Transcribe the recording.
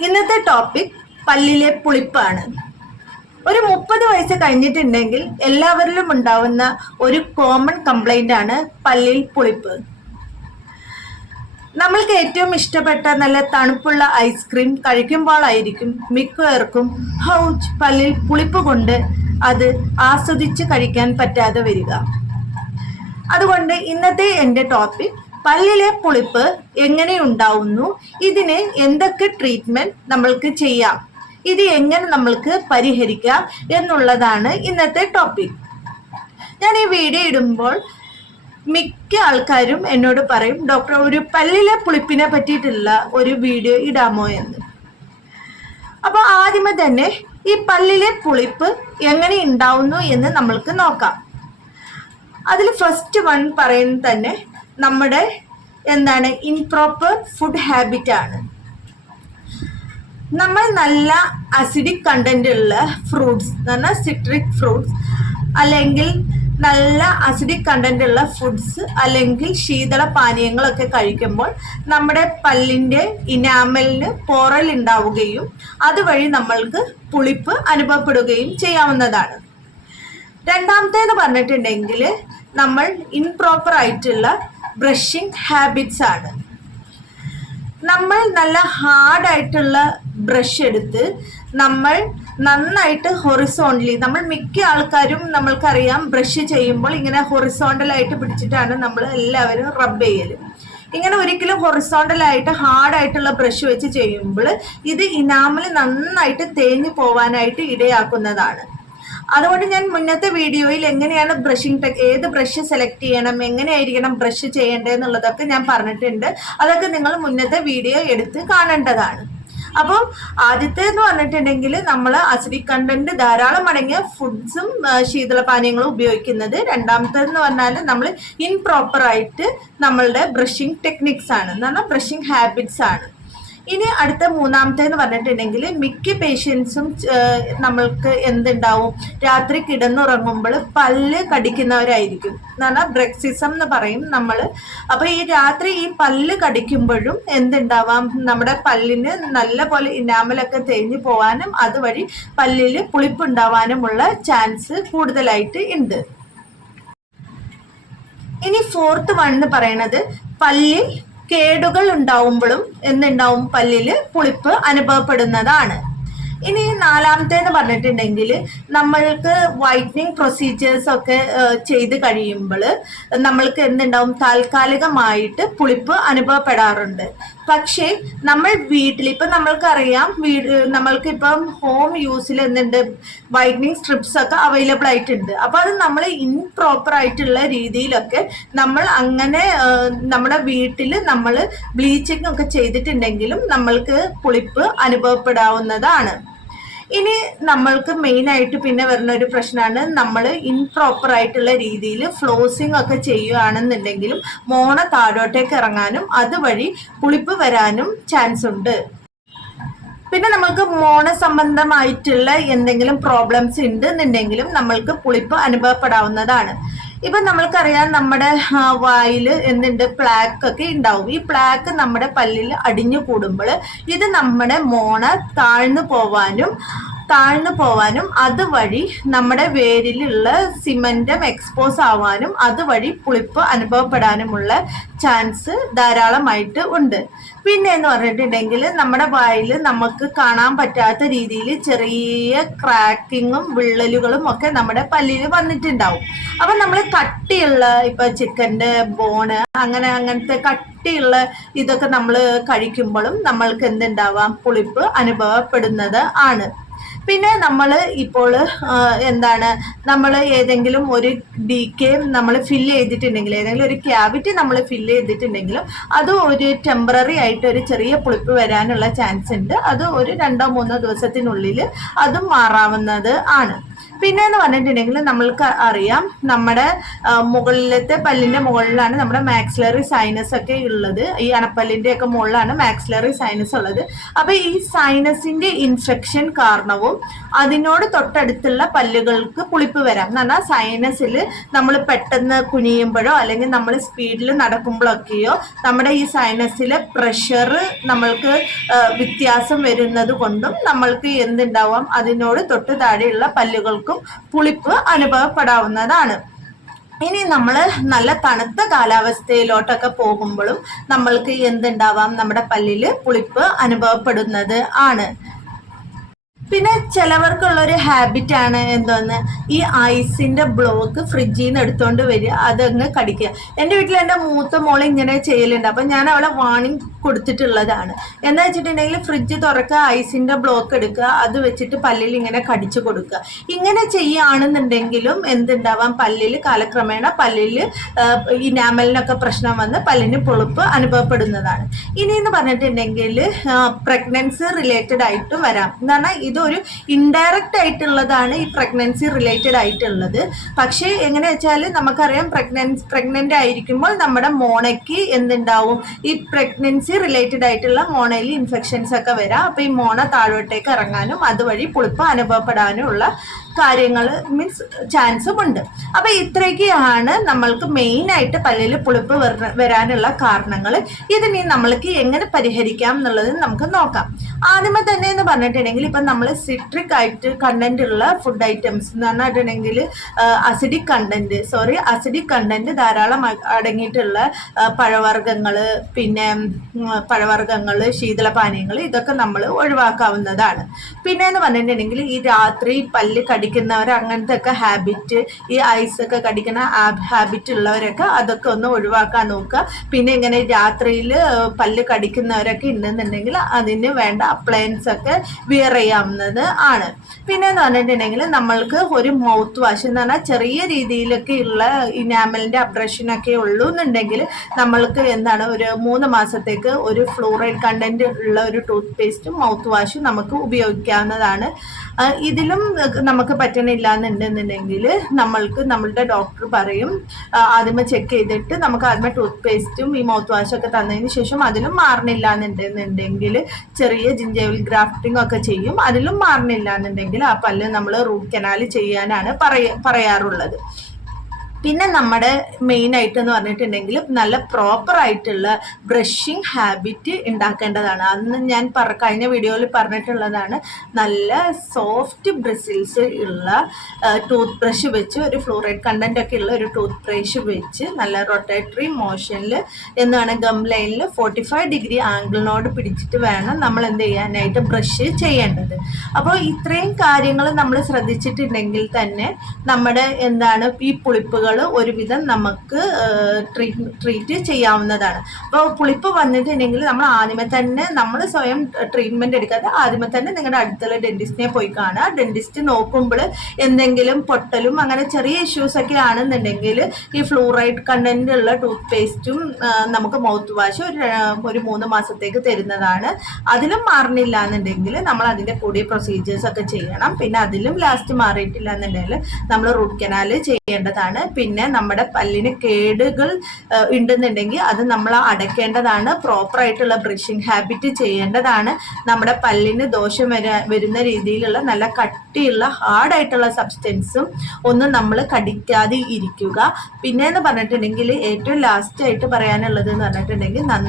ഇന്നത്തെ ടോപ്പിക് പല്ലിലെ പുളിപ്പാണ്. ഒരു 30 വയസ്സ് കഴിഞ്ഞിട്ടുണ്ടെങ്കിൽ എല്ലാവരിലും ഉണ്ടാവുന്ന ഒരു കോമൺ കംപ്ലൈന്റ് ആണ് പല്ലിൽ പുളിപ്പ്. നമ്മൾക്ക് ഏറ്റവും ഇഷ്ടപ്പെട്ട നല്ല തണുപ്പുള്ള ഐസ്ക്രീം കഴിക്കുമ്പോഴായിരിക്കും മിക്കവർക്കും പല്ലിൽ പുളിപ്പ് കൊണ്ട് അത് ആസ്വദിച്ച് കഴിക്കാൻ പറ്റാതെ വരിക. അതുകൊണ്ട് ഇന്നത്തെ എൻ്റെ ടോപ്പിക് പല്ലിലെ പുളിപ്പ് എങ്ങനെ ഉണ്ടാവുന്നു, ഇതിന് എന്തൊക്കെ ട്രീറ്റ്മെന്റ് നമ്മൾക്ക് ചെയ്യാം, ഇത് എങ്ങനെ നമ്മൾക്ക് പരിഹരിക്കാം എന്നുള്ളതാണ് ഇന്നത്തെ ടോപ്പിക്. ഞാൻ ഈ വീഡിയോ ഇടുമ്പോൾ മിക്ക ആൾക്കാരും എന്നോട് പറയും, ഡോക്ടർ ഒരു പല്ലിലെ പുളിപ്പിനെ പറ്റിയിട്ടുള്ള ഒരു വീഡിയോ ഇടാമോ എന്ന്. അപ്പോൾ ആദ്യമേ തന്നെ ഈ പല്ലിലെ പുളിപ്പ് എങ്ങനെ ഉണ്ടാവുന്നു എന്ന് നമ്മൾക്ക് നോക്കാം. അതിൽ ഫസ്റ്റ് വൺ പറയുന്നത് തന്നെ നമ്മുടെ ഇംപ്രോപ്പർ ഫുഡ് ഹാബിറ്റ് ആണ്. നമ്മൾ നല്ല അസിഡിക് കണ്ടന്റ് ഉള്ള ഫ്രൂട്ട്സ് എന്ന് പറഞ്ഞാൽ സിട്രിക് ഫ്രൂട്ട്സ്, അല്ലെങ്കിൽ നല്ല അസിഡിക് കണ്ടന്റ് ഉള്ള ഫുഡ്സ്, അല്ലെങ്കിൽ ശീതള പാനീയങ്ങളൊക്കെ കഴിക്കുമ്പോൾ നമ്മുടെ പല്ലിൻ്റെ ഇനാമലിന് പോറൽ ഉണ്ടാവുകയും അതുവഴി നമ്മൾക്ക് പുളിപ്പ് അനുഭവപ്പെടുകയും ചെയ്യാവുന്നതാണ്. രണ്ടാമത്തേന്ന് പറഞ്ഞിട്ടുണ്ടെങ്കിൽ നമ്മൾ ഇംപ്രോപ്പർ ആയിട്ടുള്ള ബ്രഷിംഗ് ഹാബിറ്റ്സ് ആണ്. നമ്മൾ നല്ല ഹാർഡായിട്ടുള്ള ബ്രഷ് എടുത്ത് നമ്മൾ നന്നായിട്ട് ഹൊറിസോണ്ടലി, നമ്മൾ മിക്ക ആൾക്കാരും നമ്മൾക്കറിയാം ബ്രഷ് ചെയ്യുമ്പോൾ ഇങ്ങനെ ഹൊറിസോണ്ടലായിട്ട് പിടിച്ചിട്ടാണ് നമ്മൾ എല്ലാവരും റബ്ബ് ചെയ്യൽ. ഇങ്ങനെ ഒരിക്കലും ഹൊറിസോണ്ടലായിട്ട് ഹാർഡായിട്ടുള്ള ബ്രഷ് വെച്ച് ചെയ്യുമ്പോൾ ഇത് ഇനാമൽ നന്നായിട്ട് തേഞ്ഞു പോവാനായിട്ട് ഇടയാക്കുന്നതാണ്. അതുകൊണ്ട് ഞാൻ മുന്നത്തെ വീഡിയോയിൽ എങ്ങനെയാണ് ഏത് ബ്രഷ് സെലക്ട് ചെയ്യണം, എങ്ങനെയായിരിക്കണം ബ്രഷ് ചെയ്യേണ്ടതെന്നുള്ളതൊക്കെ ഞാൻ പറഞ്ഞിട്ടുണ്ട്. അതൊക്കെ നിങ്ങൾ മുന്നത്തെ വീഡിയോ എടുത്ത് കാണേണ്ടതാണ്. അപ്പോൾ ആദ്യത്തേന്ന് പറഞ്ഞിട്ടുണ്ടെങ്കിൽ നമ്മൾ അസിഡിക് കണ്ടന്റ് ധാരാളം അടങ്ങിയ ഫുഡ്സും ശീതളപാനീയങ്ങളും ഉപയോഗിക്കുന്നത്. രണ്ടാമത്തേന്ന് പറഞ്ഞാൽ നമ്മൾ ഇൻപ്രോപ്പർ ആയിട്ട് നമ്മളുടെ ബ്രഷിംഗ് ടെക്നിക്സ് ആണ്, എന്ന് പറഞ്ഞാൽ ബ്രഷിംഗ് ഹാബിറ്റ്സ് ആണ്. ഇനി അടുത്ത മൂന്നാമത്തേന്ന് പറഞ്ഞിട്ടുണ്ടെങ്കിൽ മിക്ക പേഷ്യൻസും നമ്മൾക്ക് എന്തുണ്ടാവും, രാത്രി കിടന്നുറങ്ങുമ്പോൾ പല്ല് കടിക്കുന്നവരായിരിക്കും, എന്ന് പറഞ്ഞാൽ ബ്രെക്സിസം എന്ന് പറയും നമ്മൾ. അപ്പോൾ ഈ രാത്രി ഈ പല്ല് കടിക്കുമ്പോഴും എന്തുണ്ടാവാം, നമ്മുടെ പല്ലിന് നല്ല പോലെ ഇനാമലൊക്കെ തേഞ്ഞു പോകാനും അതുവഴി പല്ലിൽ പുളിപ്പുണ്ടാവാനുമുള്ള ചാൻസ് കൂടുതലായിട്ട് ഉണ്ട്. ഇനി ഫോർത്ത് വൺ എന്ന് പറയുന്നത് പല്ലിൽ കേടുകൾ ഉണ്ടാവുമ്പോഴും എന്തുണ്ടാവും, പല്ലില് പുളിപ്പ് അനുഭവപ്പെടുന്നതാണ്. ഇനി നാലാമത്തേന്ന് പറഞ്ഞിട്ടുണ്ടെങ്കിൽ നമ്മൾക്ക് വൈറ്റനിങ് പ്രൊസീജിയേഴ്സ് ഒക്കെ ചെയ്ത് കഴിയുമ്പോൾ നമ്മൾക്ക് എന്തുണ്ടാവും, താൽക്കാലികമായിട്ട് പുളിപ്പ് അനുഭവപ്പെടാറുണ്ട്. പക്ഷേ നമ്മൾ വീട്ടിൽ ഇപ്പം നമ്മൾക്കറിയാം, നമ്മൾക്കിപ്പം ഹോം യൂസിൽ എന്തുണ്ട്, വൈറ്റനിങ് സ്ട്രിപ്സ് ഒക്കെ അവൈലബിൾ ആയിട്ടുണ്ട്. അപ്പോൾ അത് നമ്മൾ ഇൻപ്രോപ്പർ ആയിട്ടുള്ള രീതിയിലൊക്കെ നമ്മൾ അങ്ങനെ നമ്മുടെ വീട്ടിൽ നമ്മൾ ബ്ലീച്ചിങ് ഒക്കെ ചെയ്തിട്ടുണ്ടെങ്കിലും നമ്മൾക്ക് പുളിപ്പ് അനുഭവപ്പെടാവുന്നതാണ്. ഇനി നമ്മൾക്ക് മെയിനായിട്ട് പിന്നെ വരുന്ന ഒരു പ്രശ്നമാണ്, നമ്മൾ ഇൻപ്രോപ്പർ ആയിട്ടുള്ള രീതിയിൽ ഫ്ലോസിങ് ഒക്കെ ചെയ്യുകയാണെന്നുണ്ടെങ്കിലും മോണ താഴോട്ടേക്ക് ഇറങ്ങാനും അതുവഴി പുളിപ്പ് വരാനും ചാൻസ് ഉണ്ട്. പിന്നെ നമ്മൾക്ക് മോണ സംബന്ധമായിട്ടുള്ള എന്തെങ്കിലും പ്രോബ്ലംസ് ഉണ്ട് എന്നുണ്ടെങ്കിലും നമ്മൾക്ക് പുളിപ്പ് അനുഭവപ്പെടാവുന്നതാണ്. ഇപ്പൊ നമ്മൾക്കറിയാം നമ്മുടെ വായിൽ പ്ലാക്ക് ഒക്കെ ഉണ്ടാവും. ഈ പ്ലാക്ക് നമ്മുടെ പല്ലിൽ അടിഞ്ഞു കൂടുമ്പോൾ ഇത് നമ്മുടെ മോണ താഴ്ന്നു പോവാനും അതുവഴി നമ്മുടെ വേരിലുള്ള സിമന്റം എക്സ്പോസ് ആവാനും അതുവഴി പുളിപ്പ് അനുഭവപ്പെടാനുമുള്ള ചാൻസ് ധാരാളമായിട്ട് ഉണ്ട്. പിന്നെ എന്ന് പറഞ്ഞിട്ടുണ്ടെങ്കിൽ നമ്മുടെ വായിൽ നമുക്ക് കാണാൻ പറ്റാത്ത രീതിയിൽ ചെറിയ ക്രാക്കിങ്ങും വിള്ളലുകളും ഒക്കെ നമ്മുടെ പല്ലിൽ വന്നിട്ടുണ്ടാവും. അപ്പൊ നമ്മൾ കട്ടിയുള്ള ഇപ്പൊ ചിക്കൻ്റെ ബോണ് അങ്ങനത്തെ കട്ടിയുള്ള ഇതൊക്കെ നമ്മൾ കഴിക്കുമ്പോഴും നമ്മൾക്ക് എന്തുണ്ടാവാം, പുളിപ്പ് അനുഭവപ്പെടുന്നത് ആണ്. പിന്നെ നമ്മൾ ഇപ്പോൾ നമ്മൾ ഏതെങ്കിലും ഒരു ഡീക്കെ നമ്മൾ ഫില്ല് ചെയ്തിട്ടുണ്ടെങ്കിൽ, ഏതെങ്കിലും ഒരു ക്യാവിറ്റി നമ്മൾ ഫില്ല് ചെയ്തിട്ടുണ്ടെങ്കിലും അത് ഒരു ടെമ്പററി ആയിട്ട് ഒരു ചെറിയ പുളിപ്പ് വരാനുള്ള ചാൻസ് ഉണ്ട്. അത് ഒരു 2-3 ദിവസത്തിനുള്ളിൽ അതും മാറാവുന്നത് ആണ്. പിന്നെ എന്ന് പറഞ്ഞിട്ടുണ്ടെങ്കിൽ നമ്മൾക്ക് അറിയാം, നമ്മുടെ മുകളിലത്തെ പല്ലിന്റെ മുകളിലാണ് നമ്മുടെ മാക്സിലറി സൈനസ് ഒക്കെ ഉള്ളത്. ഈ അണപ്പല്ലിന്റെ ഒക്കെ മുകളിലാണ് മാക്സിലറി സൈനസ് ഉള്ളത്. അപ്പൊ ഈ സൈനസിന്റെ ഇൻഫെക്ഷൻ കാരണവും ഉണ്ടാവും. അതിനോട് തൊട്ടടുത്തുള്ള പല്ലുകൾക്ക് പുളിപ്പ് വരാം എന്ന് പറഞ്ഞാൽ സൈനസിൽ നമ്മൾ പെട്ടെന്ന് കുനിയുമ്പോഴോ അല്ലെങ്കിൽ നമ്മൾ സ്പീഡിൽ നടക്കുമ്പോഴൊക്കെയോ നമ്മുടെ ഈ സൈനസിലെ പ്രഷർ നമ്മൾക്ക് വ്യത്യാസം വരുന്നത് കൊണ്ടും നമ്മൾക്ക് എന്തുണ്ടാവാം, അതിനോട് തൊട്ട് താഴെയുള്ള പല്ലുകൾക്കും പുളിപ്പ് അനുഭവപ്പെടാവുന്നതാണ്. ഇനി നമ്മൾ നല്ല തണുത്ത കാലാവസ്ഥയിലോട്ടൊക്കെ പോകുമ്പോഴും നമ്മൾക്ക് എന്തുണ്ടാവാം, നമ്മുടെ പല്ലിൽ പുളിപ്പ് അനുഭവപ്പെടുന്നത് ആണ്. പിന്നെ ചിലവർക്കുള്ള ഒരു ഹാബിറ്റ് ആണ് എന്തോന്ന്, ഈ ഐസിന്റെ ബ്ലോക്ക് ഫ്രിഡ്ജിൽ നിന്ന് എടുത്തോണ്ട് വരിക, അതങ്ങ് കടിക്കുക. എൻ്റെ വീട്ടിൽ എൻ്റെ മൂത്ത മോള് ഇങ്ങനെ ചെയ്യലുണ്ട്. അപ്പം ഞാൻ അവളെ വാണിംഗ് കൊടുത്തിട്ടുള്ളതാണ്. എന്താ വെച്ചിട്ടുണ്ടെങ്കിൽ ഫ്രിഡ്ജ് തുറക്കുക, ഐസിന്റെ ബ്ലോക്ക് എടുക്കുക, അത് വെച്ചിട്ട് പല്ലിൽ ഇങ്ങനെ കടിച്ചു കൊടുക്കുക. ഇങ്ങനെ ചെയ്യുകയാണെന്നുണ്ടെങ്കിലും എന്തുണ്ടാവാം, പല്ലിൽ കാലക്രമേണ പല്ലിൽ ഇനാമലിനൊക്കെ പ്രശ്നം വന്ന് പല്ലിന് പുളിപ്പ് അനുഭവപ്പെടുന്നതാണ്. ഇനി എന്ന് പറഞ്ഞിട്ടുണ്ടെങ്കിൽ പ്രഗ്നൻസി റിലേറ്റഡ് ആയിട്ടും വരാം. എന്താണ്, ഇതൊരു ഇൻഡയറക്റ്റ് ആയിട്ടുള്ളതാണ് ഈ പ്രഗ്നൻസി റിലേറ്റഡ് ആയിട്ടുള്ളത്. പക്ഷേ എങ്ങനെ വെച്ചാൽ നമുക്കറിയാം, പ്രഗ്നന്റ് ആയിരിക്കുമ്പോൾ നമ്മുടെ മോണയ്ക്ക് എന്തുണ്ടാവും, ഈ പ്രഗ്നൻസി റിലേറ്റഡ് ആയിട്ടുള്ള മോണയിൽ ഇൻഫെക്ഷൻസ് ഒക്കെ വരാം. അപ്പൊ ഈ മോണ താഴോട്ടേക്ക് ഇറങ്ങാനും അതുവഴി പുളിപ്പ് അനുഭവപ്പെടാനും ഉള്ള കാര്യങ്ങൾ മീൻസ് ചാൻസും ഉണ്ട്. അപ്പൊ ഇത്രയൊക്കെയാണ് നമ്മൾക്ക് മെയിൻ ആയിട്ട് പല്ലിൽ പുളിപ്പ് വരാനുള്ള കാരണങ്ങൾ. ഇതിനി നമ്മൾക്ക് എങ്ങനെ പരിഹരിക്കാം എന്നുള്ളത് നമുക്ക് നോക്കാം. ആദ്യമേ തന്നെ എന്ന് പറഞ്ഞിട്ടുണ്ടെങ്കിൽ ഇപ്പൊ നമ്മൾ സിട്രിക് ആയിട്ട് കണ്ടന്റ് ഉള്ള ഫുഡ് ഐറ്റംസ് എന്ന് പറഞ്ഞിട്ടുണ്ടെങ്കിൽ അസിഡിക് കണ്ടന്റ് ധാരാളം അടങ്ങിയിട്ടുള്ള പഴവർഗ്ഗങ്ങള്, പിന്നെ പഴവർഗ്ഗങ്ങള്, ശീതളപാനീയങ്ങൾ, ഇതൊക്കെ നമ്മൾ ഒഴിവാക്കാവുന്നതാണ്. പിന്നെ എന്ന് പറഞ്ഞിട്ടുണ്ടെങ്കിൽ ഈ രാത്രി പല്ല് കടിക്കുന്നവർ, അങ്ങനത്തെ ഒക്കെ ഹാബിറ്റ്, ഈ ഐസൊക്കെ കടിക്കുന്ന ഹാബിറ്റ് ഉള്ളവരൊക്കെ അതൊക്കെ ഒന്ന് ഒഴിവാക്കാൻ നോക്കുക. പിന്നെ ഇങ്ങനെ രാത്രിയിൽ പല്ല് കടിക്കുന്നവരൊക്കെ ഉണ്ടെന്നുണ്ടെങ്കിൽ അതിന് വേണ്ട അപ്ലയൻസ് ഒക്കെ വിയർ ചെയ്യാവുന്നത് ആണ്. പിന്നെ എന്ന് പറഞ്ഞിട്ടുണ്ടെങ്കിൽ നമ്മൾക്ക് ഒരു മൗത്ത് വാഷ് എന്ന് പറഞ്ഞാൽ ചെറിയ രീതിയിലൊക്കെ ഉള്ള ഇനാമലിന്റെ അബ്രഷനൊക്കെ ഉള്ളൂ എന്നുണ്ടെങ്കിൽ നമ്മൾക്ക് എന്താണ്, ഒരു 3 മാസത്തേക്ക് ഒരു ഫ്ലൂറൈഡ് കണ്ടന്റ് ഉള്ള ഒരു ടൂത്ത് പേസ്റ്റും മൗത്ത് വാഷും നമുക്ക് ഉപയോഗിക്കാവുന്നതാണ്. ഇതിലും നമുക്ക് പറ്റണില്ല എന്നുണ്ടെന്നുണ്ടെങ്കിൽ നമ്മളുടെ ഡോക്ടർ പറയും, ആദ്യമേ ചെക്ക് ചെയ്തിട്ട് നമുക്ക് ആദ്യമേ ടൂത്ത് പേസ്റ്റും ഈ മൗത്ത് വാഷും ഒക്കെ തന്നതിന് ശേഷം അതിലും മാറണില്ല എന്നുണ്ടെന്നുണ്ടെങ്കിൽ ചെറിയ ജിഞ്ചേവൽ ഗ്രാഫ്റ്റിംഗ് ഒക്കെ ചെയ്യും. അതിലും മാറണില്ല എന്നുണ്ടെങ്കിൽ ആ പല്ല് നമ്മൾ റൂട്ട് കനാൽ ചെയ്യാനാണ് പറയാറുള്ളത്. പിന്നെ നമ്മുടെ മെയിൻ ആയിട്ട് എന്ന് പറഞ്ഞിട്ടുണ്ടെങ്കിൽ നല്ല പ്രോപ്പർ ആയിട്ടുള്ള ബ്രഷിങ് ഹാബിറ്റ് ഉണ്ടാക്കേണ്ടതാണ്. അന്ന് ഞാൻ കഴിഞ്ഞ വീഡിയോയിൽ പറഞ്ഞിട്ടുള്ളതാണ്. നല്ല സോഫ്റ്റ് ബ്രിസിൽസ് ഉള്ള ടൂത്ത് ബ്രഷ് വെച്ച്, ഒരു ഫ്ലൂറൈഡ് കണ്ടന്റ് ഒക്കെ ഉള്ള ഒരു ടൂത്ത് ബ്രഷ് വെച്ച് നല്ല റൊട്ടേറ്ററി മോഷനിൽ എന്താണ് ഗം ലൈനിൽ 45 ഡിഗ്രി ആംഗിളിനോട് പിടിച്ചിട്ട് വേണം നമ്മൾ എന്ത് ചെയ്യാനായിട്ട് ബ്രഷ് ചെയ്യേണ്ടത്. അപ്പോൾ ഇത്രയും കാര്യങ്ങൾ നമ്മൾ ശ്രദ്ധിച്ചിട്ടുണ്ടെങ്കിൽ തന്നെ നമ്മുടെ എന്താണ് ഈ പുളിപ്പുകൾ ഒരുവിധം നമുക്ക് ട്രീറ്റ് ചെയ്യാവുന്നതാണ്. അപ്പോൾ പുളിപ്പ് വന്നിട്ടുണ്ടെങ്കിൽ നമ്മൾ ആദ്യമേ തന്നെ നമ്മൾ സ്വയം ട്രീറ്റ്മെന്റ് എടുക്കാതെ ആദ്യമേ തന്നെ നിങ്ങളുടെ അടുത്തുള്ള ഡെന്റിസ്റ്റിനെ പോയി കാണുക. ഡെന്റിസ്റ്റ് നോക്കുമ്പോൾ എന്തെങ്കിലും പൊട്ടലും അങ്ങനെ ചെറിയ ഇഷ്യൂസ് ഒക്കെ ആണെന്നുണ്ടെങ്കിൽ ഈ ഫ്ലൂറൈഡ് കണ്ടന്റ് ഉള്ള ടൂത്ത് പേസ്റ്റും നമുക്ക് മൗത്ത് വാഷ് ഒരു 3 മാസത്തേക്ക് തരുന്നതാണ്. അതിലും മാറുന്നില്ല എന്നുണ്ടെങ്കിൽ നമ്മൾ അതിന്റെ കൂടിയ പ്രൊസീജിയേഴ്സ് ഒക്കെ ചെയ്യണം. പിന്നെ അതിലും ലാസ്റ്റ് മാറിയിട്ടില്ല എന്നുണ്ടെങ്കിൽ നമ്മൾ റൂട്ട് കനാൽ ചെയ്യേണ്ടതാണ്. പിന്നെ നമ്മുടെ പല്ലിന് കേടുകൾ ഉണ്ടെന്നുണ്ടെങ്കിൽ അത് നമ്മൾ അടയ്ക്കേണ്ടതാണ്. പ്രോപ്പറായിട്ടുള്ള ബ്രഷിങ് ഹാബിറ്റ് ചെയ്യേണ്ടതാണ്. നമ്മുടെ പല്ലിന് ദോഷം വരുന്ന രീതിയിലുള്ള നല്ല കട്ടിയുള്ള ഹാർഡായിട്ടുള്ള സബ്സ്റ്റൻസും ഒന്നും നമ്മൾ കടിക്കാതെ ഇരിക്കുക. പിന്നെ എന്ന് പറഞ്ഞിട്ടുണ്ടെങ്കിൽ ഏറ്റവും ലാസ്റ്റ് ആയിട്ട് പറയാനുള്ളത് എന്ന് പറഞ്ഞിട്ടുണ്ടെങ്കിൽ